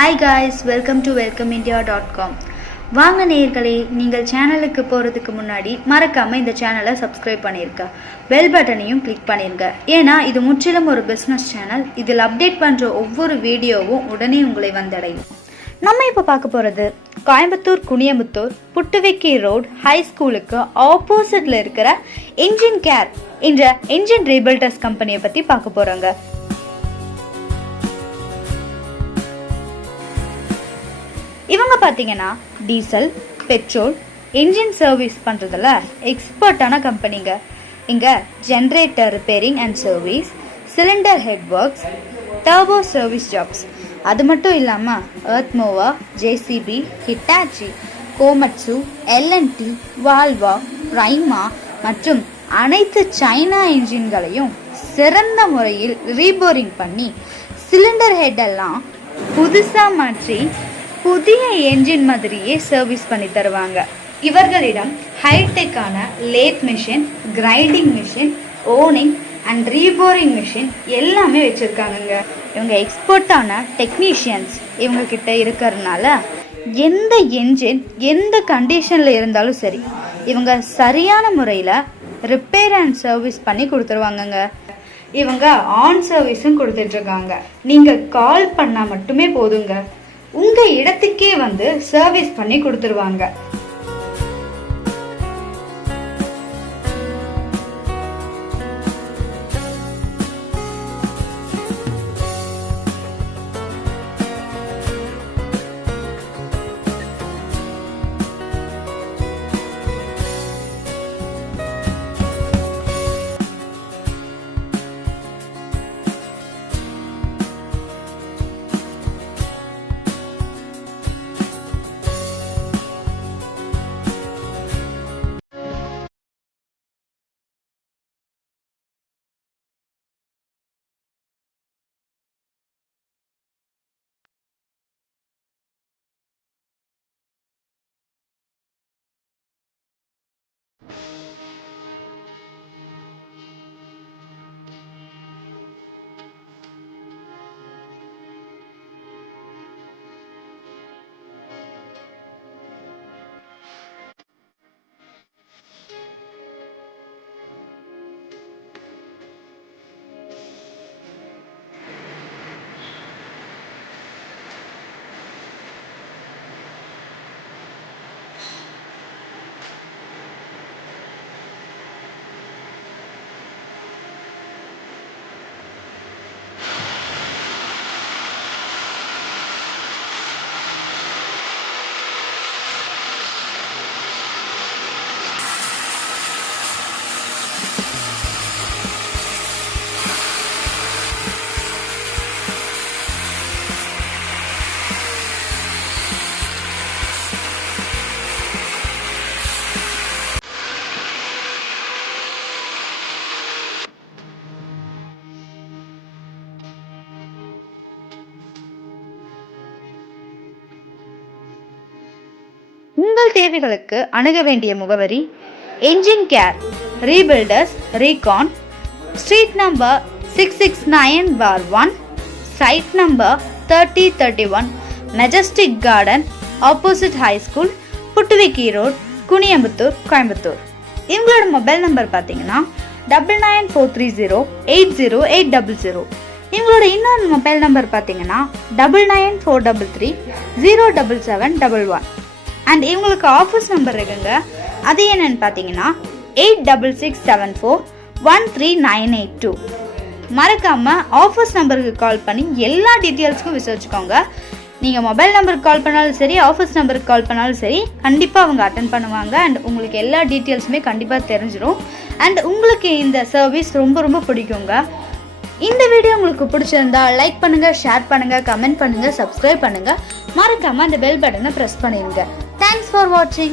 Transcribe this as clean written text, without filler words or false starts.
Hi guys, welcome to welcomeindia.com. வாங்க நேயர்களே, நீங்கள் சேனலுக்கு போகிறதுக்கு முன்னாடி மறக்காமல் இந்த சேனலை சப்ஸ்கிரைப் பண்ணியிருக்க, பெல் பட்டனையும் கிளிக் பண்ணிருங்க. ஏன்னா இது முற்றிலும் ஒரு பிஸ்னஸ் சேனல். இதில் அப்டேட் பண்ணுற ஒவ்வொரு வீடியோவும் உடனே உங்களை வந்தடையும். நம்ம இப்போ பார்க்க போகிறது கோயம்புத்தூர் குனியமுத்தூர் புட்டுவைக்கி ரோட் ஹை ஸ்கூலுக்கு ஆப்போசிட்டில் இருக்கிற இன்ஜின் கேர் என்ற இன்ஜின் ரீபில்டர்ஸ் கம்பெனியை பற்றி பார்க்க போகிறோங்க. இவங்க பார்த்தீங்கன்னா டீசல், பெட்ரோல், இன்ஜின் சர்வீஸ் பண்ணுறதுல எக்ஸ்பர்ட்டான கம்பெனிங்க. இங்கே generator repairing and service, cylinder head works, turbo service jobs, அது மட்டும் இல்லாமல் எர்த் மூவர், ஜேசிபி, ஹிட்டாச்சி, கோமட்சு, எல்என்டி, வால்வா, ரைமா மற்றும் அனைத்து சைனா இன்ஜின்களையும் சிறந்த முறையில் ரீபோரிங் பண்ணி சிலிண்டர் ஹெட் எல்லாம் புதுசாக மாற்றி புதிய என்ஜின் மாதிரியே சர்வீஸ் பண்ணி தருவாங்க. இவர்களிடம் ஹைடெக்கான lathe machine, grinding machine, honing and reboring machine எல்லாமே வச்சுருக்காங்கங்க. இவங்க எக்ஸ்பர்ட்டான டெக்னீஷியன்ஸ் இவங்க கிட்ட இருக்கிறதுனால எந்த என்ஜின் எந்த கண்டிஷனில் இருந்தாலும் சரி இவங்க சரியான முறையில் ரிப்பேர் அண்ட் சர்வீஸ் பண்ணி கொடுத்துருவாங்கங்க. இவங்க ஆன் சர்வீஸும் கொடுத்துட்ருக்காங்க. நீங்கள் கால் பண்ணால் மட்டுமே போதுங்க, உங்க இடத்துக்கே வந்து சர்வீஸ் பண்ணி கொடுத்துருவாங்க. உங்கள் தேவைகளுக்கு அணுக வேண்டிய முகவரி engine care rebuilders, Recon, street number 669/1, site number 3031, majestic garden, opposite high school, Puttuvikki road, Kuniyamuthur, Coimbatore. இவங்களோட மொபைல் நம்பர் பார்த்தீங்கன்னா 9943080800. இவங்களோட இன்னொரு மொபைல் நம்பர் பார்த்தீங்கன்னா 9943307711. அண்ட் இவங்களுக்கு ஆஃபீஸ் நம்பர் இருக்குங்க. அது என்னன்னு பார்த்தீங்கன்னா 8667413982. மறக்காமல் ஆஃபீஸ் நம்பருக்கு கால் பண்ணி எல்லா டீட்டெயில்ஸ்க்கும் விசாரிச்சுக்கோங்க. நீங்கள் மொபைல் நம்பருக்கு கால் பண்ணாலும் சரி, ஆஃபீஸ் நம்பருக்கு கால் பண்ணாலும் சரி, கண்டிப்பாக அவங்க அட்டன் பண்ணுவாங்க. அண்ட் உங்களுக்கு எல்லா டீட்டெயில்ஸுமே கண்டிப்பாக தெரிஞ்சிடும். அண்ட் உங்களுக்கு இந்த சர்வீஸ் ரொம்ப ரொம்ப பிடிக்குங்க. இந்த வீடியோ உங்களுக்கு பிடிச்சிருந்தா லைக் பண்ணுங்கள், ஷேர் பண்ணுங்கள், கமெண்ட் பண்ணுங்கள், சப்ஸ்கிரைப் பண்ணுங்கள். மறக்காமல் அந்த பெல் பட்டனை ப்ரெஸ் பண்ணிடுங்க. Thanks for watching.